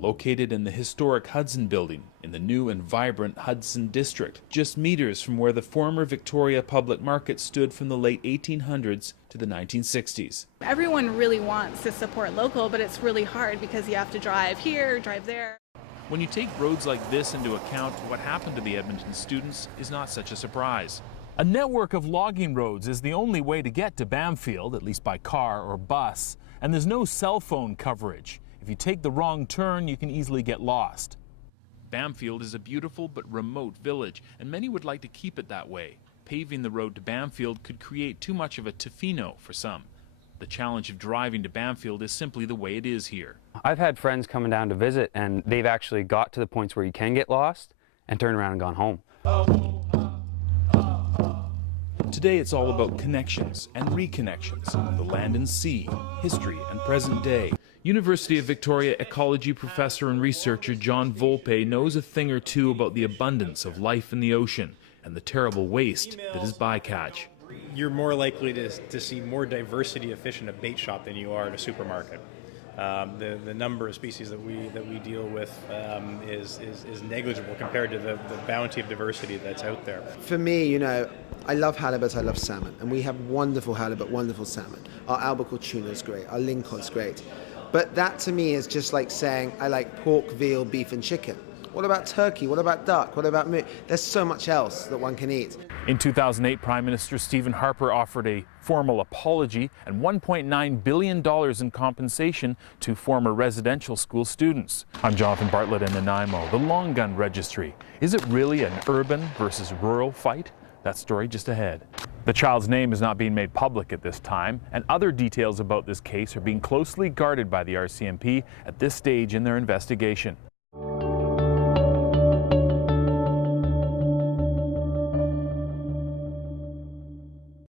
located in the historic Hudson Building in the new and vibrant Hudson District, just meters from where the former Victoria Public Market stood from the late 1800s to the 1960s. Everyone really wants to support local, but it's really hard because you have to drive here, drive there. When you take roads like this into account, what happened to the Edmonton students is not such a surprise. A network of logging roads is the only way to get to Bamfield, at least by car or bus, and there's no cell phone coverage. If you take the wrong turn, you can easily get lost. Bamfield is a beautiful but remote village, and many would like to keep it that way. Paving the road to Bamfield could create too much of a Tofino for some. The challenge of driving to Bamfield is simply the way it is here. I've had friends coming down to visit, and they've actually got to the points where you can get lost and turned around and gone home. Today it's all about connections and reconnections, the land and sea, history and present day. University of Victoria ecology professor and researcher John Volpe knows a thing or two about the abundance of life in the ocean and the terrible waste that is bycatch. You're more likely to see more diversity of fish in a bait shop than you are in a supermarket. The number of species that we deal with is negligible compared to the bounty of diversity that's out there. For me, you know, I love halibut, I love salmon, and we have wonderful halibut, wonderful salmon. Our albacore tuna is great, our lingcod's great. But that to me is just like saying I like pork, veal, beef and chicken. What about turkey? What about duck? What about meat? There's so much else that one can eat. In 2008, Prime Minister Stephen Harper offered a formal apology and $1.9 billion in compensation to former residential school students. I'm Jonathan Bartlett in Nanaimo. The Long Gun Registry. Is it really an urban versus rural fight? That story just ahead. The child's name is not being made public at this time, and other details about this case are being closely guarded by the RCMP at this stage in their investigation.